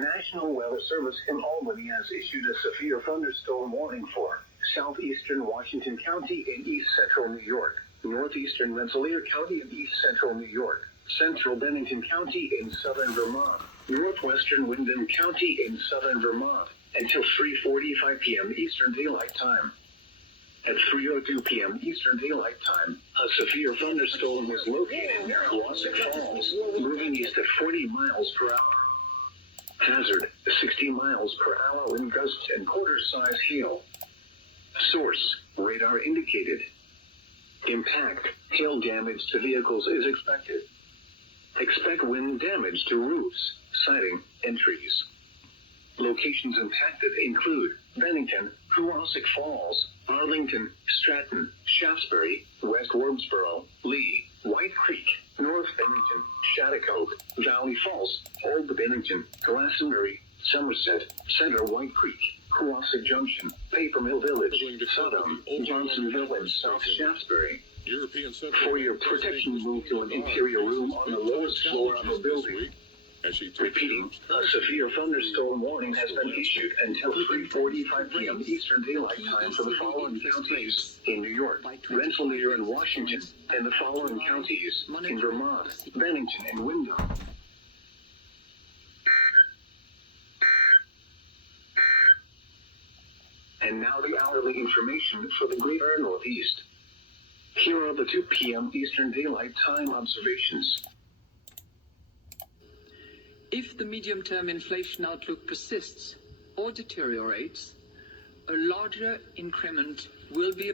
National Weather Service in Albany has issued a severe thunderstorm warning for southeastern Washington County in east central New York, northeastern Rensselaer County in east central New York, central Bennington County in southern Vermont, northwestern Windham County in southern Vermont, until 3:45 p.m. Eastern Daylight Time. At 3:02 p.m. Eastern Daylight Time, a severe thunderstorm was located near Colossic Falls, moving east at 40 miles per hour. Hazard, 60 miles per hour wind gusts and quarter-size hail. Source, radar indicated. Impact, hail damage to vehicles is expected. Expect wind damage to roofs, siding, and trees. Locations impacted include Bennington, Colossic Falls, Arlington, Stratton, Shaftesbury, West Wardsboro, Lee, White Creek, North Bennington, Shattuck, Valley Falls, Old Bennington, Glastonbury, Somerset, Center White Creek, Colossic Junction, Paper Mill Village, Sodom, Johnsonville, and South Shaftesbury. For your protection, move to an interior room on the lowest floor of a building. Repeating, a severe thunderstorm warning has been issued until 3:45 p.m. Eastern Daylight Time for the following counties in New York, Rensselaer and Washington, and the following counties in Vermont, Bennington and Windham. And now the hourly information for the greater Northeast. Here are the 2 p.m. Eastern Daylight Time observations. If the medium-term inflation outlook persists or deteriorates, a larger increment will be